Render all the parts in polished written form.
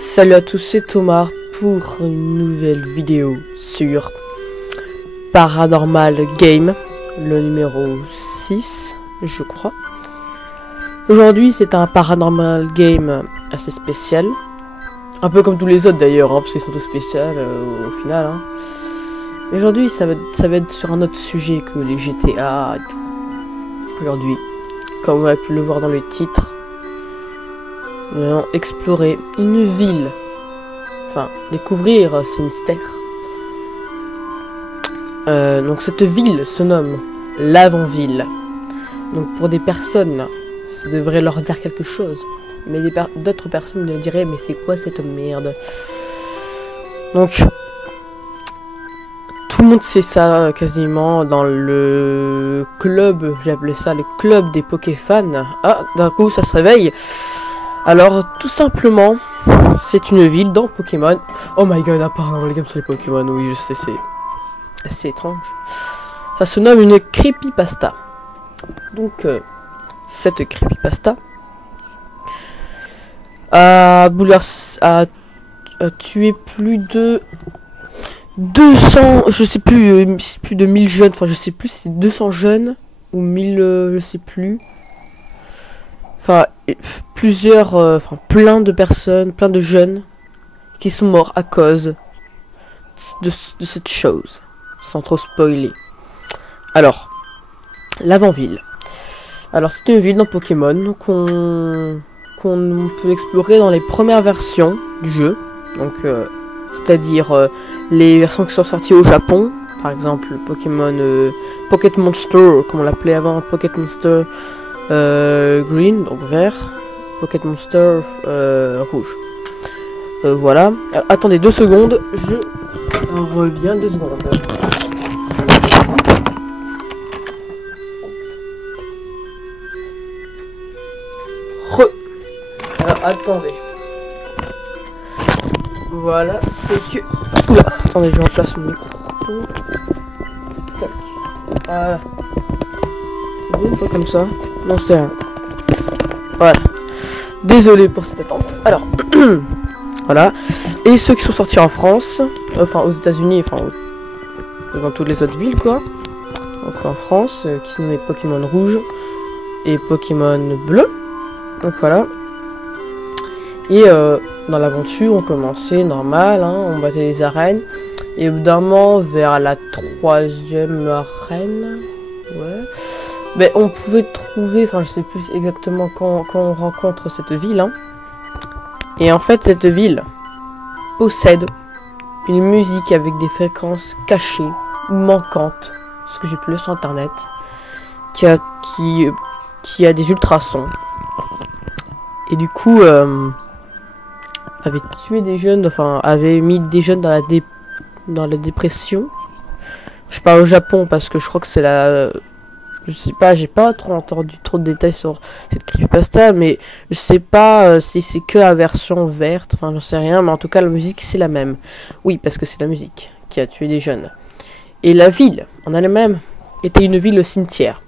Salut à tous, c'est Thomas pour une nouvelle vidéo sur Paranormal Game, le numéro 6, je crois. Aujourd'hui, c'est un Paranormal Game assez spécial. Un peu comme tous les autres d'ailleurs, parce qu'ils sont tous spéciaux au final. Aujourd'hui, ça va être sur un autre sujet que les GTA. Aujourd'hui, comme vous avez pu le voir dans le titre, nous allons explorer une ville. Enfin, découvrir ce mystère. Donc cette ville se nomme l'Avant-Ville. Donc pour des personnes, ça devrait leur dire quelque chose. Mais d'autres personnes me diraient, mais c'est quoi cette merde? Donc, tout le monde sait ça quasiment dans le club, j'ai appelé ça le club des Pokéfans. Ah, d'un coup ça se réveille. Alors, tout simplement, c'est une ville dans Pokémon. Oh my god, apparemment les games sur les Pokémon, oui, je sais, c'est assez étrange. Ça se nomme une creepypasta. Donc, cette creepypasta a tué plus de 200, je sais plus, plus de 1000 jeunes, enfin je sais plus si c'est 200 jeunes ou 1000, je sais plus. Enfin, plusieurs, plein de personnes, plein de jeunes qui sont morts à cause de cette chose, sans trop spoiler. Alors, l'Avant-Ville. Alors, c'est une ville dans Pokémon qu'on peut explorer dans les premières versions du jeu. Donc, c'est-à-dire les versions qui sont sorties au Japon. Par exemple, Pokémon Pocket Monster, comme on l'appelait avant, Pocket Monster Green, donc vert, Pocket Monster rouge. Voilà. Alors, attendez 2 secondes, je reviens 2 secondes. Alors attendez. Voilà, c'est que. Oula, attendez, je remplace mon micro. Tac. Voilà. C'est bon, pas comme ça. Non, c'est un... Voilà. Désolé pour cette attente. Alors, voilà. Et ceux qui sont sortis en France, enfin aux États-Unis, enfin dans toutes les autres villes, quoi. Donc en France, qui sont les Pokémon rouges et Pokémon bleu. Donc voilà. Et dans l'aventure, on commençait normal, hein, on battait les arènes. Et évidemment, vers la 3e arène, ouais. Mais on pouvait trouver, enfin je sais plus exactement quand on rencontre cette ville, hein. Et en fait cette ville possède une musique avec des fréquences cachées ou manquantes, ce que j'ai pu lire sur internet, qui a des ultrasons. Et du coup avait tué des jeunes, enfin avait mis des jeunes dans la dépression. Je parle au Japon parce que je crois que c'est la... Je sais pas, j'ai pas trop entendu trop de détails sur cette creepypasta, mais je sais pas si c'est que la version verte, enfin j'en sais rien, mais en tout cas la musique c'est la même. Oui, parce que c'est la musique qui a tué des jeunes. Et la ville, en elle-même, était une ville cimetière.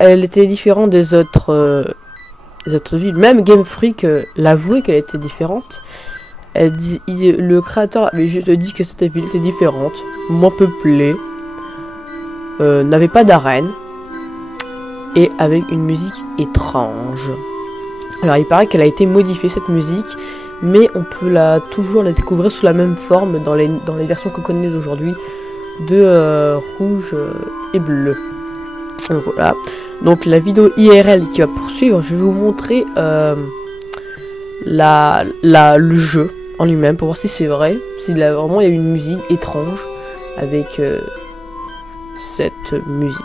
Elle était différente des autres villes. Même Game Freak l'avouait qu'elle était différente. Le créateur avait juste dit que cette ville était différente, moins peuplée. N'avait pas d'arène et avec une musique étrange. Alors il paraît qu'elle a été modifiée cette musique, mais on peut toujours la découvrir sous la même forme dans les versions qu'on connaît d'aujourd'hui de rouge et bleu. Donc voilà. Donc la vidéo IRL qui va poursuivre, je vais vous montrer le jeu. en lui-même pour voir si c'est vrai, s'il a vraiment il y a une musique étrange avec cette musique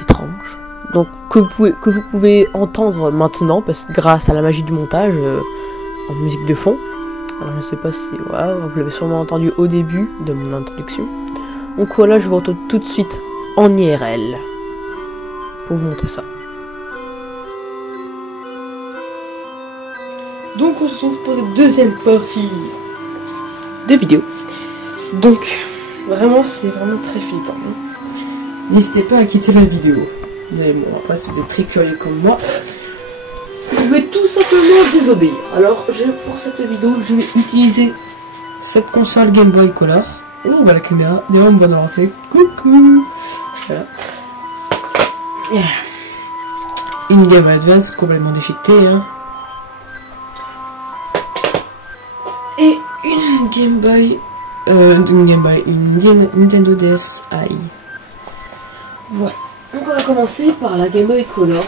étrange. Donc que vous pouvez entendre maintenant parce que grâce à la magie du montage en musique de fond. Alors, je sais pas si voilà, vous l'avez sûrement entendu au début de mon introduction. Donc voilà, je vous retrouve tout de suite en IRL pour vous montrer ça. Donc on se retrouve pour cette deuxième partie de vidéo. Donc vraiment c'est vraiment très flippant. N'hésitez pas à quitter la vidéo. Mais bon après si vous êtes très curieux comme moi, vous pouvez tout simplement désobéir. Alors pour cette vidéo je vais utiliser cette console Game Boy Color. Oh on voit la caméra, d'ailleurs on me voit dans la tête. Coucou. Voilà. Yeah. Une Game Boy Advance complètement déchiquetée hein. Et une Game Boy, une Nintendo DS AI. Voilà. Donc on va commencer par la Game Boy Color.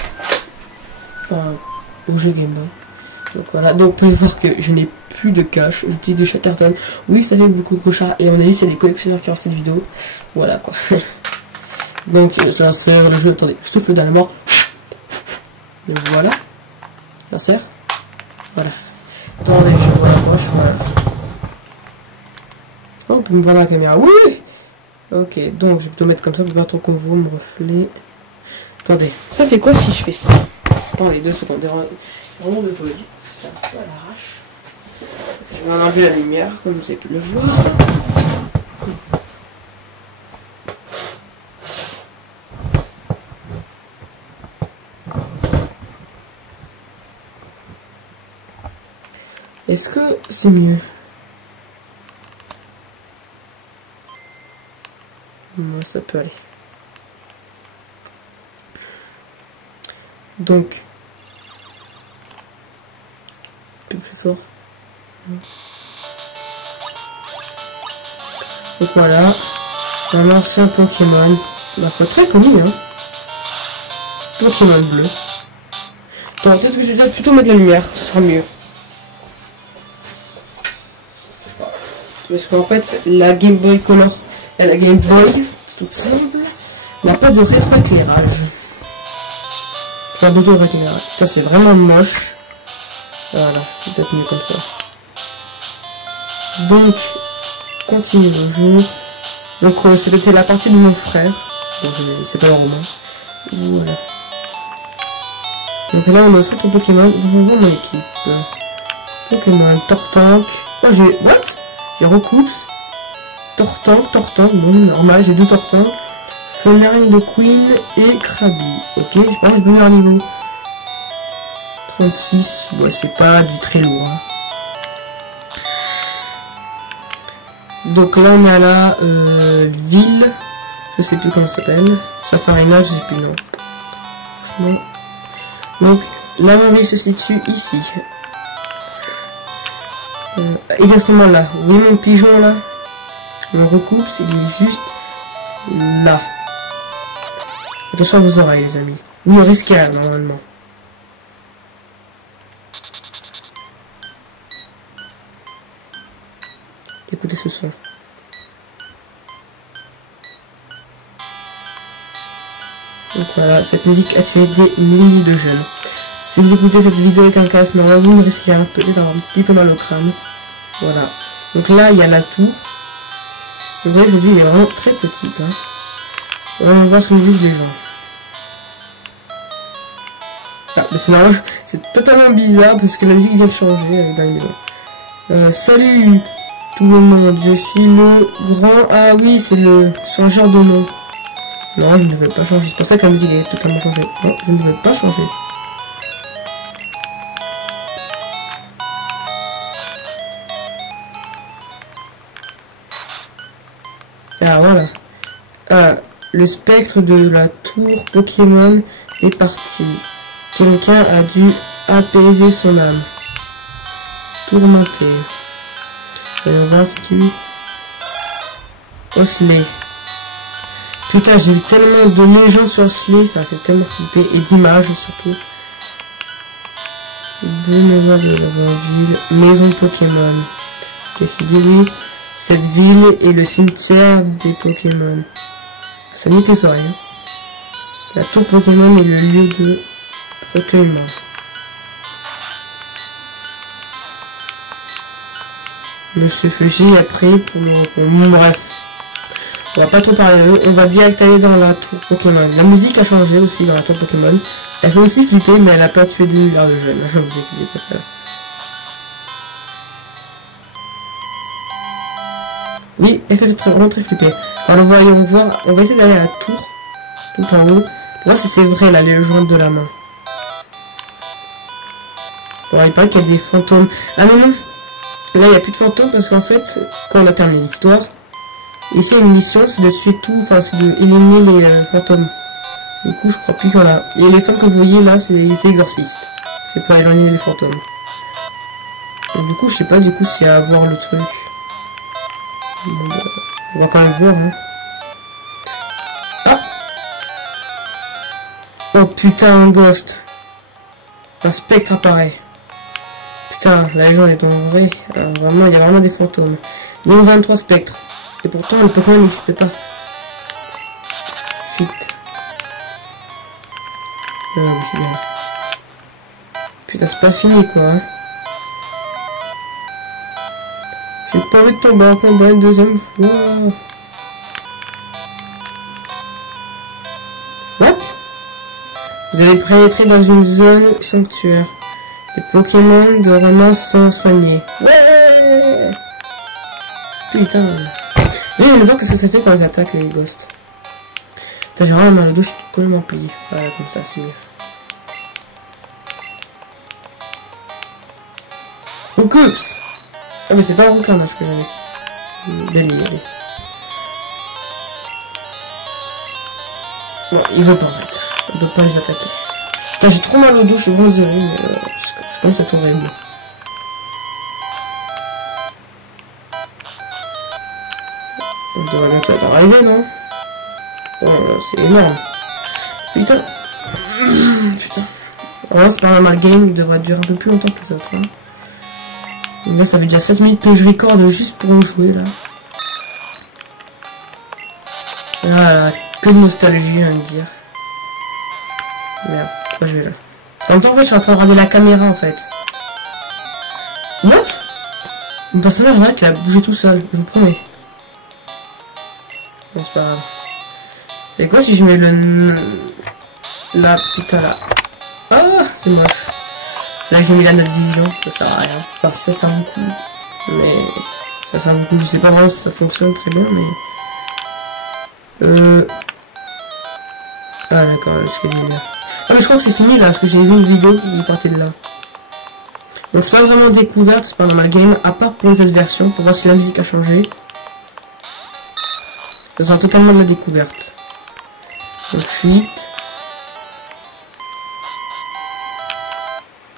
Enfin, au jeu Game Boy. Donc voilà. Donc vous pouvez voir que je n'ai plus de cache. J'utilise des Chatterton. Oui, ça fait beaucoup de crochats. Et à mon avis, c'est des collectionneurs qui ont cette vidéo. Voilà quoi. Donc j'insère le jeu. Attendez, souffle dans la mort. Donc voilà. J'insère. Voilà. Attendez, je vois la poche, voilà. Oh, on peut me voir dans la caméra. Oui! Ok, donc je vais plutôt mettre comme ça pour pas trop qu'on voit mon reflet. Attendez, ça fait quoi si je fais ça? Attendez, 2 secondes. Vraiment de folie. C'est un peu à l'arrache. Je vais enlever la lumière, comme vous avez pu le voir. Est-ce que c'est mieux? Moi, ça peut aller. Donc, un peu plus fort. Donc voilà, un ancien Pokémon, la fois très connu, hein. Pokémon bleu. Donc peut-être que je vais plutôt mettre la lumière, ce sera mieux. Parce qu'en fait, la Game Boy Color et la Game Boy, c'est tout simple, n'a pas de rétroéclairage. Enfin, d'auto-éclairage. Ça, c'est vraiment moche. Voilà, c'est peut-être mieux comme ça. Donc, continue le jeu. Donc, c'était la partie de mon frère. Donc, c'est pas le roman. Voilà. Donc là, on a 5 Pokémon. Je vais voir mon équipe. Pokémon, Tortank. Oh, j'ai. What? J'ai Recoups. Tortank, bon, normal, j'ai 2 Tortank. Fenrir de Queen et Krabby. Ok, je pense que je vais à niveau 36. Ouais, c'est pas du très lourd. Hein. Donc là, on est à la ville. Je sais plus comment ça s'appelle. Safarina, je sais plus, non. Franchement. Donc, la ville se situe ici. Exactement là. Vous voyez mon pigeon là? Mon recoupe, il est juste là. Attention à vos oreilles, les amis. Vous me risquez là, normalement. Écoutez ce son. Donc voilà, cette musique a tué des milliers de jeunes. Si vous écoutez cette vidéo avec un casque, normalement vous me risquez peut-être un petit peu dans le crâne. Voilà. Donc là, il y a la tour. Vous voyez, cette ville est vraiment très petite. Hein. On va voir ce que nous disent les gens. Ah, mais c'est normal, c'est totalement bizarre parce que la musique vient de changer dans les maisons. Salut tout le monde, je suis le grand... Ah oui, c'est le changeur de nom. Non, je ne veux pas changer. C'est pour ça que la musique est totalement changée. Non, je ne veux pas changer. Ah, voilà. Ah, le spectre de la tour Pokémon est parti. Quelqu'un a dû apaiser son âme. Tourmenté. On va voir ce qui... Osley. Putain, j'ai vu tellement de légendes sur Osley, ça a fait tellement flipper. Et d'images surtout. De nouvelles de la ville. Maison Pokémon. Décidez-lui. Cette ville est le cimetière des Pokémon. Ça met tes oreilles. Hein. La tour Pokémon est le lieu de recueillement. Monsieur Fuji a pris pour le repos. Bref. On va pas trop parler d'eux. On va direct aller dans la tour Pokémon. La musique a changé aussi dans la tour Pokémon. Elle fait aussi flipper, mais elle a pas tué 2 milliards de jeunes. La musique est pas ça. Oui, elle fait vraiment très flipper. Alors voyons voir. On va essayer d'aller à la tour. Tout en haut. Pour voir si c'est vrai la légende de la main. Bon, il paraît qu'il y a des fantômes. Ah mais non. Là, il n'y a plus de fantômes parce qu'en fait, quand on a terminé l'histoire, ici, il y a une mission, c'est de tuer tout, enfin, c'est d'éliminer les fantômes. Du coup, je crois plus qu'il y en a. Et les femmes que vous voyez là, c'est les exorcistes. C'est pour éloigner les fantômes. Donc, du coup, je sais pas du coup s'il y a à voir le truc. Bon, bah, on va quand même voir, hein. Ah! Oh putain, un ghost. Un spectre apparaît. Putain, la légende est donc vraie. Alors, vraiment, il y a vraiment des fantômes. Niveau 23 spectres. Et pourtant, le Pokémon n'existe pas. Vite. Mais c'est bien. Putain, c'est pas fini, quoi. Hein. J'ai pas envie de tomber en combat une deuxième fois. What? Vous avez pénétré dans une zone sanctuaire. Les Pokémon de romance sont soignés. Ouais! Putain. Mais on voit que ça fait quand ils attaquent les ghosts. Putain, j'ai vraiment mal au dos, je suis complètement plié. Voilà, comme ça, c'est mieux. Roucoups! Ah, mais c'est pas un roucarnage que j'avais. Belle. Bon, il veut pas en fait. Il veut pas les attaquer. Putain, j'ai trop mal au dos, je suis vraiment désolé, mais c'est comme ça tout horrible. On devrait bientôt être arrivé, non? Oh, c'est énorme. Putain. Putain. Alors là, c'est pas un mal game, il devrait durer un peu plus longtemps que les autres. Hein. Donc là, ça fait déjà 7 minutes que je recorde juste pour en jouer, là. Voilà, que de nostalgie, je viens de dire. Merde, pourquoi je vais là? En même temps, en fait, je suis en train de regarder la caméra, en fait. What? Mon personnage, là, qui a bougé tout seul, je vous promets. Bon, c'est pas grave. C'est quoi si je mets le... Là, putain, là. Ah, c'est moche. Là, j'ai mis la note vision, ça sert à rien. Enfin, ça sert beaucoup. Mais... ça sert beaucoup, je sais pas vraiment si ça fonctionne très bien, mais... Ah, d'accord, l'escalier là. Ah, mais je crois que c'est fini, là, parce que j'ai vu une vidéo qui partait de là. Donc, c'est pas vraiment découverte, c'est pas normal game, à part pour cette version, pour voir si la musique a changé. Ça sent totalement de la découverte. Donc, fuite.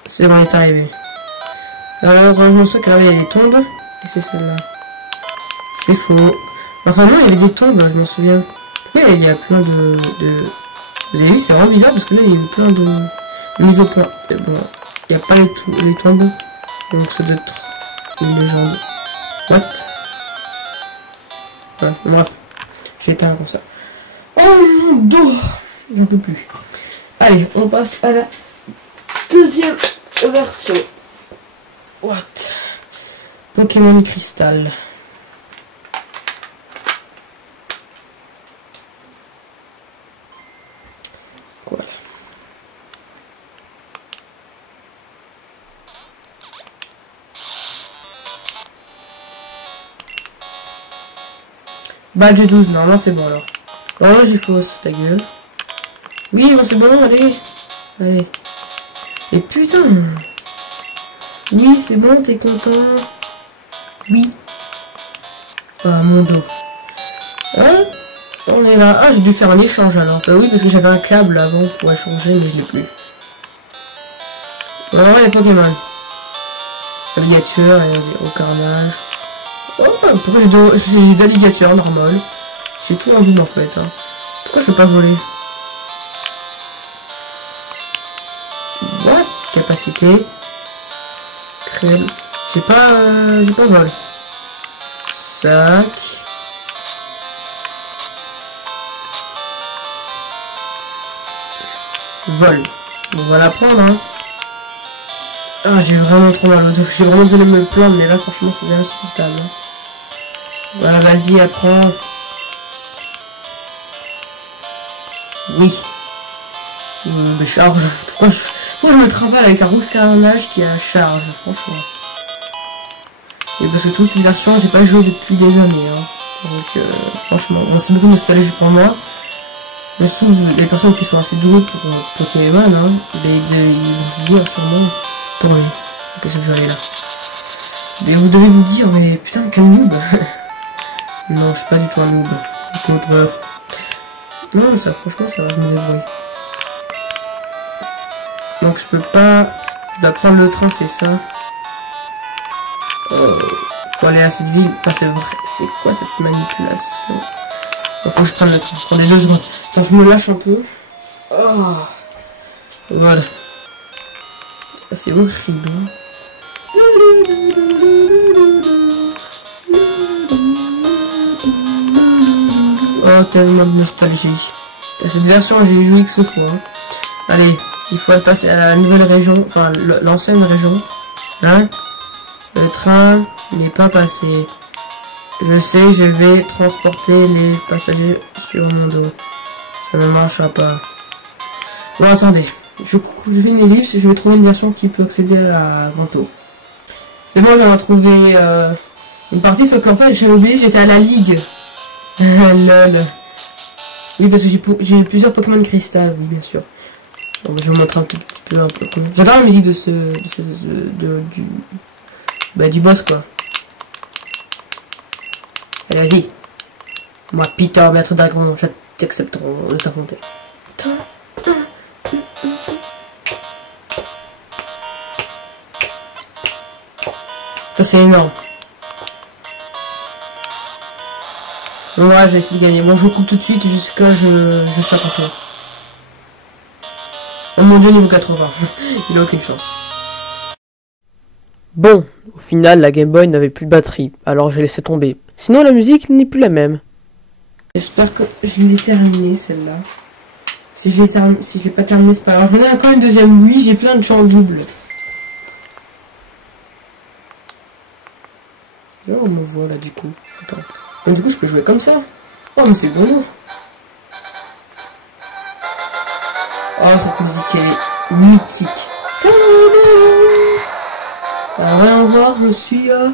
C'est bon, on est arrivé. Alors, je me souviens qu'il y avait des tombes. Et c'est celle-là. C'est faux. Enfin, non, il y avait des tombes, je m'en souviens. Oui, il y a plein de... Vous avez vu, c'est vraiment bizarre parce que là, il y a eu plein de mises au point. Et bon, il n'y a pas les tombes. Donc, c'est d'être une légende. What? Ouais, bref. J'ai éteint comme ça. Oh mon dos! J'en peux plus. Allez, on passe à la deuxième version. What? Pokémon Cristal. Voilà. Badge 12, non, c'est bon alors. Alors j'ai fausse, ta gueule. Oui, non, c'est bon, allez. Allez. Et putain. Oui, c'est bon, t'es content. Oui. Ah, mon dos. Hein? On est là. Ah, j'ai dû faire un échange alors. Bah oui, parce que j'avais un câble avant pour échanger, mais je l'ai plus. Alors, les Pokémon. La ligature, au carnage. Oh, pourquoi j'ai deux ligatures normales? J'ai tout envie en fait. Hein. Pourquoi je peux pas voler? What? Capacité. Crème. J'ai pas vol. sac. Vol. On va la prendre, hein. Ah, j'ai vraiment trop mal au dos. J'ai vraiment désolé de me plaindre, mais là, franchement, c'est bien insupportable. Hein. Voilà, vas-y, apprends. Oui. Charge. Pourquoi je me travaille avec un rouge carnage qui a charge, franchement. Et parce que toute cette version, j'ai pas joué depuis des années. Hein. Donc, franchement, c'est beaucoup nostalgique pour moi. Mais surtout, les personnes qui sont assez douées pour Pokémon, hein, ils vont se dire sûrement. Attendez, qu'est-ce que j'avais là? Mais vous devez vous dire, mais putain, quel noob. Non, je suis pas du tout un noob. Au contraire. Non, ça, franchement, ça va me débrouiller. Donc, je peux pas. Je dois prendre le train, c'est ça. Faut aller à cette ville. Enfin, c'est vrai. C'est quoi cette manipulation? Il faut que je prenne le train. Attendez 2 secondes. Attends, je me lâche un peu. Oh. Voilà. Ah, c'est ouf, je suis bien. Oh, tellement de nostalgie. Cette version, j'ai joué X fois. Hein. Allez, il faut passer à la nouvelle région, enfin l'ancienne région. Là, le train n'est pas passé. Je sais, je vais transporter les passagers sur mon dos. Ça ne marchera pas. Bon, attendez. Je finis les livres, je vais trouver une version qui peut accéder à Ganto. C'est bon, j'en ai trouvé une partie, sauf qu'en fait, j'avais oublié, j'étais à la Ligue. Lol. Oui, parce que j'ai plusieurs Pokémon cristal, oui, bien sûr. Bon, je vais vous montrer un petit peu. J'adore la musique du boss, quoi. Allez, vas-y. Moi, Peter, maître dragon, j'accepterons de t'affronter. Ça, c'est énorme. Bon, ouais, je vais essayer de gagner. Bon, je coupe tout de suite jusqu'à je sois content. Oh mon dieu, niveau 80. Il a aucune chance. Bon, au final, la Game Boy n'avait plus de batterie, alors j'ai laissé tomber. Sinon, la musique n'est plus la même. J'espère que je l'ai terminée, celle-là. Si j'ai pas terminé, c'est pas grave. J'en ai encore une deuxième. Oui, j'ai plein de chants doubles. Là, on me voit, là, du coup. Attends. Donc, du coup, je peux jouer comme ça. Oh, mais c'est bon. Oh, cette musique, elle est mythique. Alors, voyons voir, je suis à...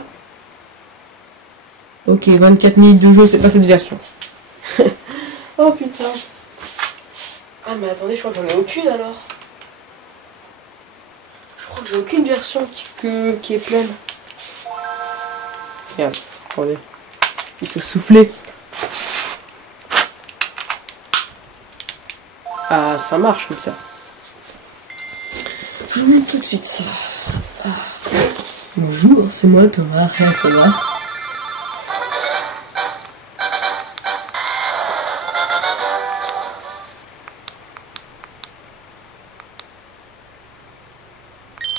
Ok, 24 minutes de jeu, c'est pas cette version. Oh, putain. Ah, mais attendez, je crois que j'en ai aucune, alors. Je crois que j'ai aucune version qui est pleine. Regarde, attendez. Il faut souffler. Ah, ça marche comme ça. Je vous montre tout de suite ça. Ah. Bonjour, c'est moi Thomas, ça va?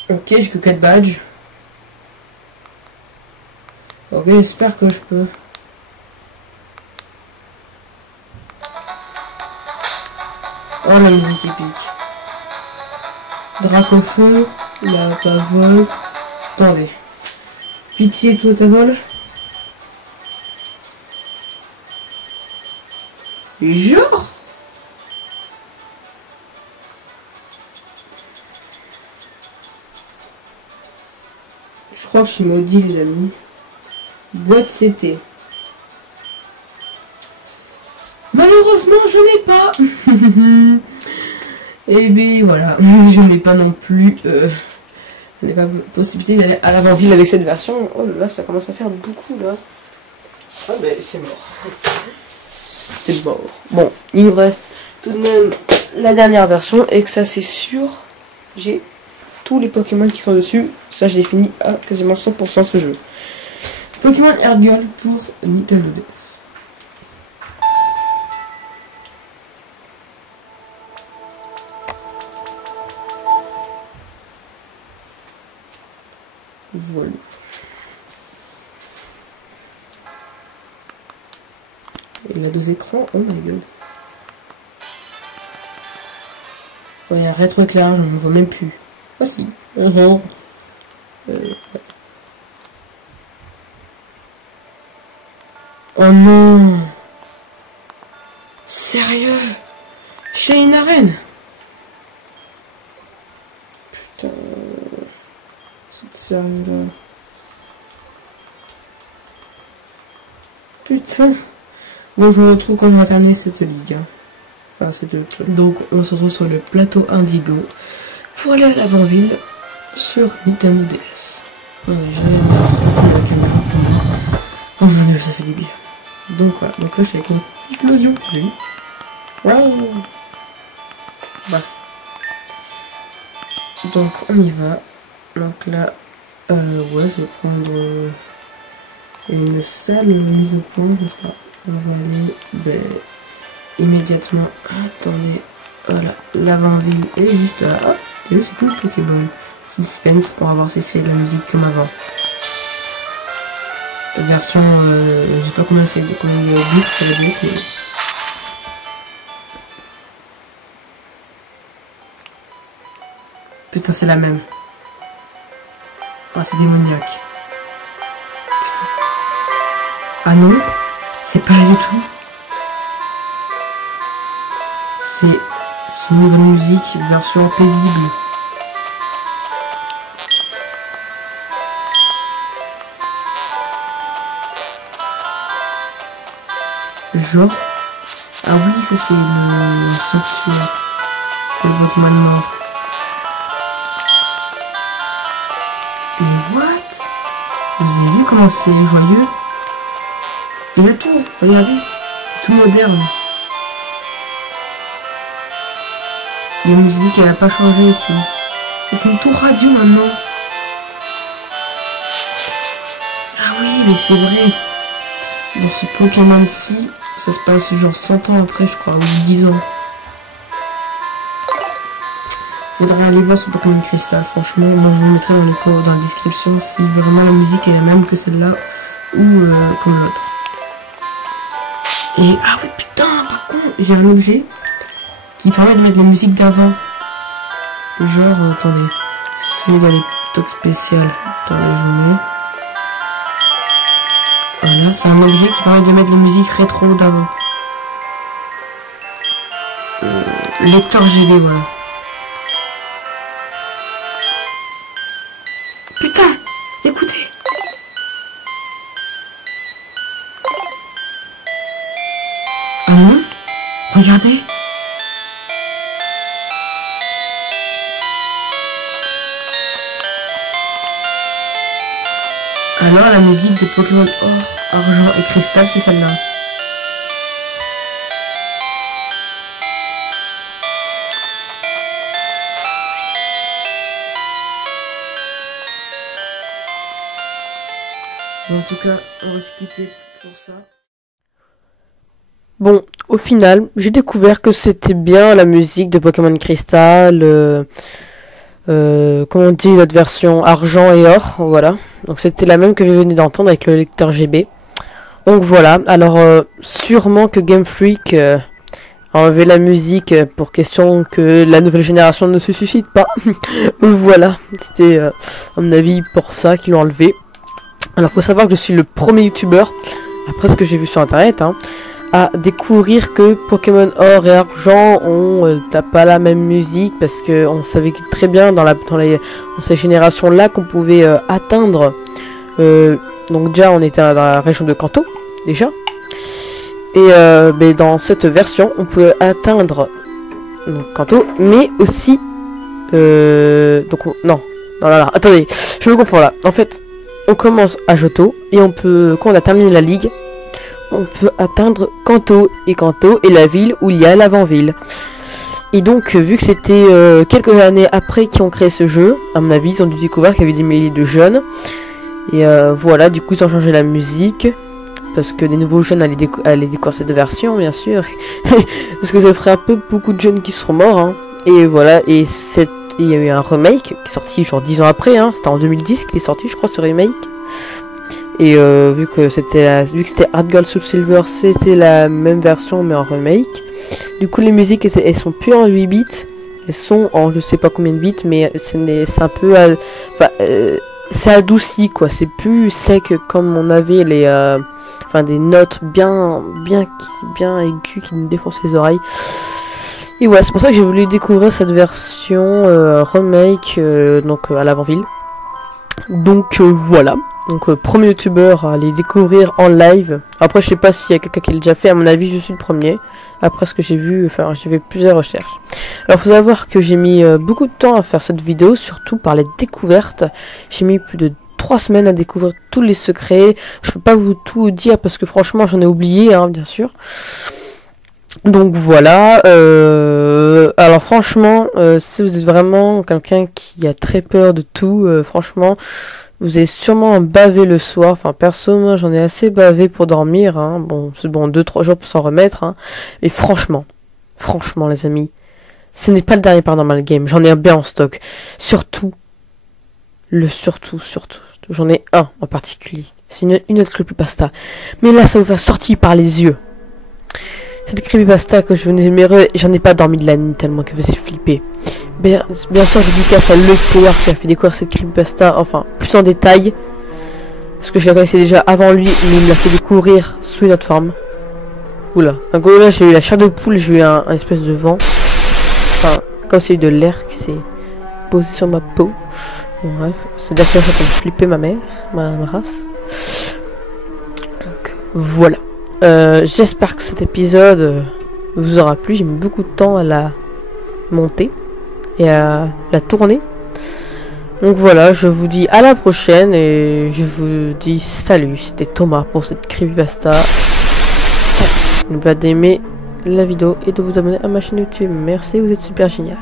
Ok, j'ai que 4 badges. Ok, j'espère que je peux. Oh, la musique épique. Dracofeu, la pavole. Attendez. Pitié, toi, ta vol. Genre. Je crois que je suis maudit, les amis. Boîte CT. Malheureusement, je n'ai pas. Et bien voilà, je n'ai pas non plus. Je n'ai pas possibilité d'aller à l'avant-ville avec cette version. Oh là là, ça commence à faire beaucoup là. Ah ben c'est mort. C'est mort. Bon, il nous reste tout de même la dernière version et que ça c'est sûr. J'ai tous les Pokémon qui sont dessus. Ça j'ai fini à quasiment 100% ce jeu. Pokémon Heart Gold pour Nintendo DS. Voilà. Il a 2 écrans. Oh my god. Ouais, il y a un rétroéclairage, on ne voit même plus. Ah si. Ouais. Oh non. Sérieux? Chez une arène? Putain. C'est sérieux. Putain. Bon, je me retrouve quand on va terminer cette ligue. Hein. Enfin, donc, on se retrouve sur le plateau Indigo pour aller à l'avant-ville sur Nintendo DS. Oh, j'ai la caméra. Oh mon dieu, ça fait du bien. Donc voilà, donc là je suis avec une petite explosion, c'est joli. Waouh. Bah. Donc on y va. Donc là, ouais, je vais prendre une salle mise au point, je sais pas. On va aller immédiatement. Attendez, voilà, l'avant-ville est juste là. Oh, t'as vu, c'est cool, Pokéball. Suspense, on va voir si c'est de la musique comme avant. Version, je sais pas combien c'est, combien de bits ça va dire, mais... Putain, c'est la même. Ah, c'est démoniaque. Putain. Ah non, c'est pas du tout. C'est une nouvelle musique, version paisible. Genre, ah oui, ça c'est le sanctuaire pour le Pokémon mort. Mais what? Vous avez vu comment c'est joyeux? Il y a tout, regardez, c'est tout moderne. La musique elle a pas changé ici. Et c'est une tour radio maintenant. Ah oui, mais c'est vrai. Dans ce Pokémon-ci, ça se passe genre 100 ans après, je crois, ou 10 ans. Faudrait aller voir ce Pokémon Crystal, franchement. Moi, je vous mettrai dans la description si vraiment la musique est la même que celle-là ou comme l'autre. Et ah oui, putain, par contre, j'ai un objet qui permet de mettre la musique d'avant. Genre, attendez, si dans les talks spéciales, attendez, je vous mets. Voilà, c'est un objet qui permet de mettre la musique rétro d'avant. Lecteur GB, voilà. Putain, écoutez. Ah non? Regardez. Alors la musique de Pokémon Or, Argent et Cristal, c'est celle-là. Bon, en tout cas, on va se quitter pour ça. Bon, au final, j'ai découvert que c'était bien la musique de Pokémon Crystal, comment on dit notre version argent et or, voilà. Donc c'était la même que vous venez d'entendre avec le lecteur GB. Donc voilà, alors sûrement que Game Freak a enlevé la musique pour question que la nouvelle génération ne se suscite pas. Voilà, c'était à mon avis pour ça qu'ils l'ont enlevé. Alors faut savoir que je suis le premier youtubeur, après ce que j'ai vu sur internet, hein, à découvrir que Pokémon Or et Argent ont pas la même musique, parce que on savait très bien dans ces générations là qu'on pouvait atteindre donc déjà on était dans la région de Kanto déjà, et mais dans cette version on pouvait atteindre donc, Kanto, mais aussi donc non là, attendez, je me confonds là. En fait on commence à Johto et on peut, quand on a terminé la ligue, on peut atteindre Kanto est la ville où il y a l'avant-ville. Et donc, vu que c'était quelques années après qu'ils ont créé ce jeu, à mon avis, ils ont dû découvrir qu'il y avait des milliers de jeunes. Et voilà, du coup, ils ont changé la musique. Parce que des nouveaux jeunes allaient découvrir cette version, bien sûr. Parce que ça ferait un peu beaucoup de jeunes qui seront morts. Hein. Et voilà, et il y a eu un remake qui est sorti genre 10 ans après. Hein. C'était en 2010 qu'il est sorti, je crois, ce remake. Et vu que c'était Hard Gold Soul Silver, c'était la même version mais en remake. Du coup les musiques elles sont plus en 8 bits, elles sont en je sais pas combien de bits, mais c'est un peu c'est adouci quoi, c'est plus sec comme on avait les des notes bien aiguës qui nous défoncent les oreilles. Et ouais, c'est pour ça que j'ai voulu découvrir cette version remake donc à l'avant-ville. Donc voilà. Donc premier youtubeur à les découvrir en live. Après je sais pas s'il y a quelqu'un qui l'a déjà fait, à mon avis je suis le premier. Après ce que j'ai vu, enfin j'ai fait plusieurs recherches. Alors faut savoir que j'ai mis beaucoup de temps à faire cette vidéo, surtout par les découvertes. J'ai mis plus de 3 semaines à découvrir tous les secrets. Je peux pas vous tout dire parce que franchement j'en ai oublié hein, bien sûr. Donc voilà, alors franchement, si vous êtes vraiment quelqu'un qui a très peur de tout, franchement, vous allez sûrement baver le soir. Enfin perso, moi j'en ai assez bavé pour dormir, hein. Bon, c'est bon, 2-3 jours pour s'en remettre, hein. Et franchement les amis, ce n'est pas le dernier Paranormal Game, j'en ai un bien en stock. Surtout, j'en ai un en particulier, c'est une autre creepypasta. Mais là ça va vous faire sortir par les yeux. Cette creepypasta que je venais de m'émerer, j'en ai pas dormi de la nuit tellement qu'elle faisait flipper. Bien sûr, dédicace à Luke Power qui a fait découvrir cette creepypasta, enfin, plus en détail. Parce que je la connaissais déjà avant lui, mais il me l'a fait découvrir sous une autre forme. Oula, un gros là, j'ai eu la chair de poule, j'ai eu un espèce de vent. Enfin, comme c'est de l'air qui s'est posé sur ma peau. Bon, bref, c'est d'accord ça fait flipper ma mère, ma race. Donc, voilà. J'espère que cet épisode vous aura plu. J'ai mis beaucoup de temps à la monter et à la tourner. Donc voilà, je vous dis à la prochaine et je vous dis salut. C'était Thomas pour cette creepypasta. N'oubliez pas d'aimer la vidéo et de vous abonner à ma chaîne YouTube. Merci, vous êtes super génial.